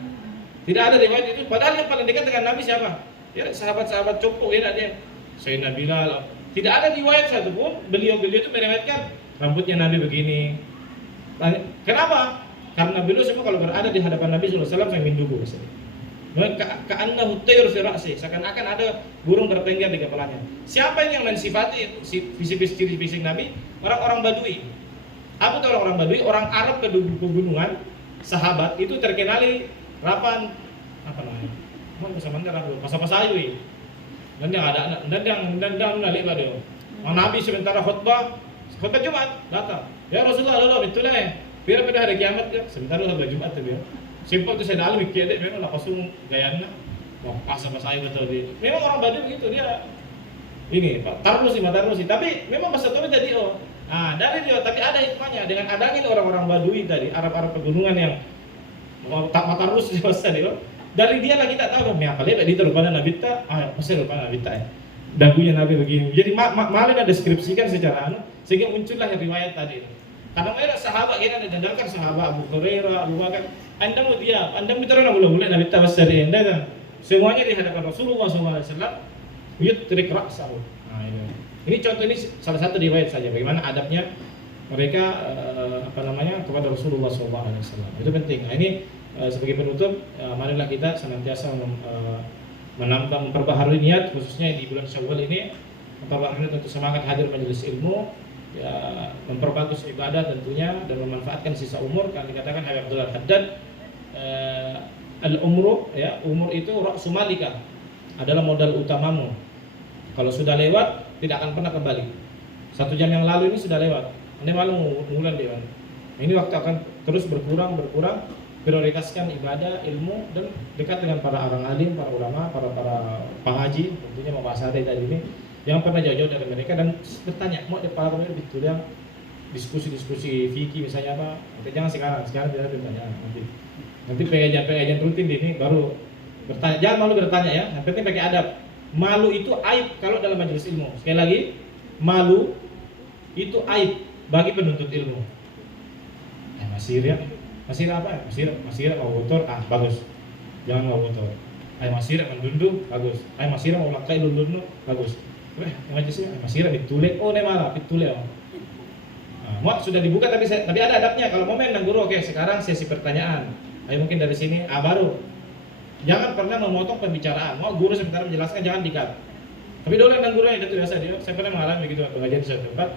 Tidak ada riwayat itu. Padahal yang paling dekat dengan Nabi siapa? Ya sahabat-sahabat cukup ya dia. Sayyidina Bilal. Tidak ada riwayat satupun beliau itu meriwayatkan rambutnya Nabi begini. Kenapa? Karena beliau semua kalau berada di hadapan Nabi SAW saya minduku ka'annahu tayr fi ra'si, seakan-akan ada burung bertengger di kepalanya. Siapa ini yang mensifati ciri fisik Nabi? Orang-orang Badui. Apa itu orang-orang Badui? Orang Arab ke pegunungan, sahabat itu terkenali rapan apa namanya? Bahasa Mandara dulu, pasai. Dan yang nalik pada. Nabi sementara khutbah Jumat datang. Ya Rasulullah, itulah biar pada hari kiamat ya, sebentar lu sampai Jumat tuh ya. Simpel tuh saya dalam mikir deh, memang langsung gayanya, wah pas sama saya betul dia. Memang orang Badui begitu dia. Ini Pak, taruh sih, tapi memang bahasa Toba jadi dari dia, tapi ada hikmahnya dengan adanya orang-orang Badui tadi, Arab-Arab pegunungan yang tak matarus bahasa dia. Dari dia lah kita tahu, apa dia di rupanya Nabi ta, pasti rupanya Nabi ta ya. Dagunya Nabi begini. Jadi malah deskripsikan secara sehingga muncullah riwayat tadi. Karena mereka sahabat kita dendangkan sahabat Abu Hurairah, Abu Bakar. Anda mau dia, Anda bicara boleh Nabi tawasari Anda kan. Semuanya di hadapan Rasulullah SAW. Yutrik ra'sahu. Nah, ini contoh ini salah satu riwayat saja bagaimana adabnya mereka kepada Rasulullah SAW. Itu penting. Nah, ini sebagai penutup, marilah kita senantiasa menambah memperbaharui niat khususnya di bulan Syawal ini, memperbaharui untuk semangat hadir majelis ilmu. Ya, memperbagus ibadah tentunya dan memanfaatkan sisa umur. Kan dikatakan Habib Abdullah Haddad al-umru ya, umur itu ra'su malika, adalah modal utamamu. Kalau sudah lewat tidak akan pernah kembali. 1 jam yang lalu ini sudah lewat. Anda malu ngulang dia. Ini waktu akan terus berkurang. Prioritaskan ibadah, ilmu dan dekat dengan para orang alim, para ulama, para pengaji, tentunya membahas tadi ini. Yang pernah jauh-jauh dari mereka dan bertanya, mau para pemirsa betul yang diskusi fikih misalnya apa? Jangan sekarang tidak ada pertanyaan nanti pengajian rutin ini baru bertanya. Jangan malu bertanya ya. Yang penting pakai adab. Malu itu aib kalau dalam majelis ilmu. Sekali lagi, malu itu aib bagi penuntut ilmu. Masih apa ya? Masih mau kotor, bagus. Jangan mau kotor. Masih mendundung, bagus. Masih mau lakai lulun, bagus. Majelisnya masih ditulek, malah ditulek. Mau sudah dibuka tapi ada adabnya. Kalau mau main guru, oke sekarang sesi pertanyaan. Ayo mungkin dari sini, baru Jangan pernah memotong pembicaraan. Mau guru sebentar menjelaskan, jangan di-cut. Tapi dulu yang guru itu biasa dia. Saya pernah mengalami begitu pengajian di suatu tempat.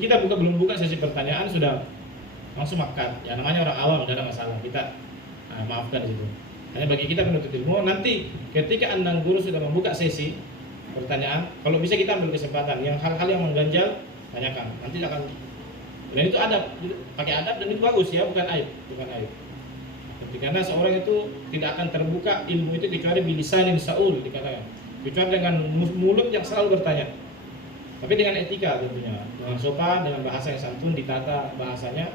Kita belum buka sesi pertanyaan sudah langsung makan. Ya namanya orang awam, tidak ada masalah. Kita maafkan di situ. Hanya bagi kita penuntut ilmu, nanti ketika Anda guru sudah membuka sesi pertanyaan, kalau bisa kita ambil kesempatan yang hal-hal yang mengganjal tanyakan. Nanti akan, dan itu adab, pakai adab dan itu bagus ya, bukan aib. Karena seorang itu tidak akan terbuka ilmu itu kecuali bilisanin saul dikatakan, kecuali dengan mulut yang selalu bertanya. Tapi dengan etika tentunya, dengan sopan, dengan bahasa yang santun, ditata bahasanya.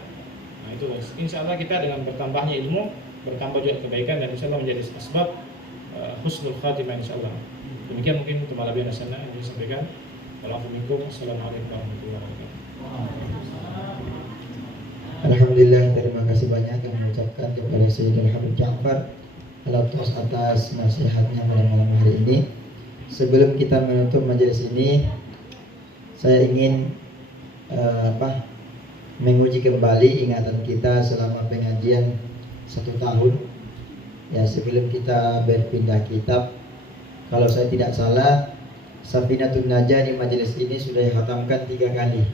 Nah itu insya Allah kita dengan bertambahnya ilmu, bertambah juga kebaikan, dan insya Allah menjadi sebab husnul khatimah insya Allah. Demikian mungkin untuk malam yang sana yang disampaikan. Assalamualaikum warahmatullahi wabarakatuh. Alhamdulillah, terima kasih banyak yang mengucapkan kepada Sayyidina Habib Ja'far atas nasihatnya pada malam hari ini. Sebelum kita menutup majelis ini, saya ingin menguji kembali ingatan kita selama pengajian 1 tahun. Ya, sebelum kita berpindah kitab, kalau saya tidak salah, Safinatun Najah di majelis ini sudah dihatamkan 3 kali.